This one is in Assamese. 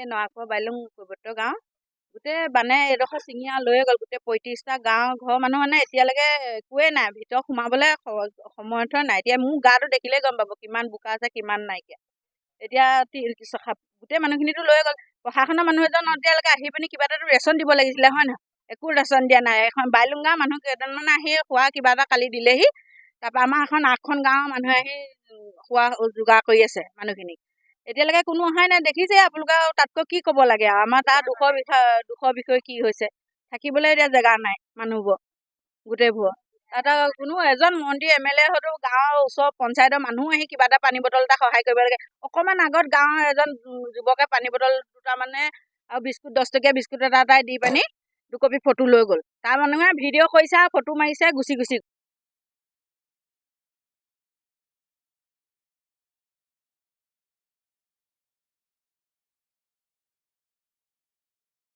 এই নৰাকৰ বাইলুং কৈৱৰ্ত গাঁও গোটেই বানে এডোখৰ ছিঙিয়া লৈয়ে গ'ল। গোটেই 35টা গাঁৱৰ ঘৰৰ মানুহ মানে এতিয়ালৈকে একোৱেই নাই, ভিতৰত সোমাবলৈ সমৰ্থ নাই। এতিয়া মোৰ গাটো দেখিলেই গম পাব কিমান বোকা আছে কিমান নাইকিয়া। এতিয়া গোটেই মানুহখিনিতো লৈ গ'ল। প্ৰশাসনৰ মানুহ এজন নদিয়ালৈকে আহি পিনি কিবা এটাতো ৰেচন দিব লাগিছিলে, হয় নহয়? একো ৰেচন দিয়া নাই। এখন বাইলুং গাঁৱৰ মানুহ কেইজনমানে আহি খোৱা কিবা এটা কালি দিলেহি। তাৰপৰা আমাৰ এখন 8খন গাঁৱৰ মানুহে আহি খোৱা যোগাৰ কৰি আছে মানুহখিনিক। এতিয়ালৈকে কোনো অহাই নাই। দেখিছে আপোনালোকে, তাতকৈ কি ক'ব লাগে আৰু। আমাৰ তাৰ দুখৰ বিষয়ে কি হৈছে, থাকিবলৈ এতিয়া জেগা নাই মানুহবোৰ গোটেইবোৰ। তাত কোনো এজন মন্ত্ৰী MLA হয়তো গাঁৱৰ ওচৰ পঞ্চায়তৰ মানুহ আহি কিবা এটা পানী বটল এটা সহায় কৰিব লাগে। অকণমান আগত গাঁৱৰ এজন যুৱকে পানী বটল দুটামানে আৰু বিস্কুট 10 টকীয়া বিস্কুট এটা দি পানি 2 কপি ফটো লৈ গ'ল। তাৰ মানুহে ভিডিঅ' কৰিছে আৰু ফটো মাৰিছে, গুচি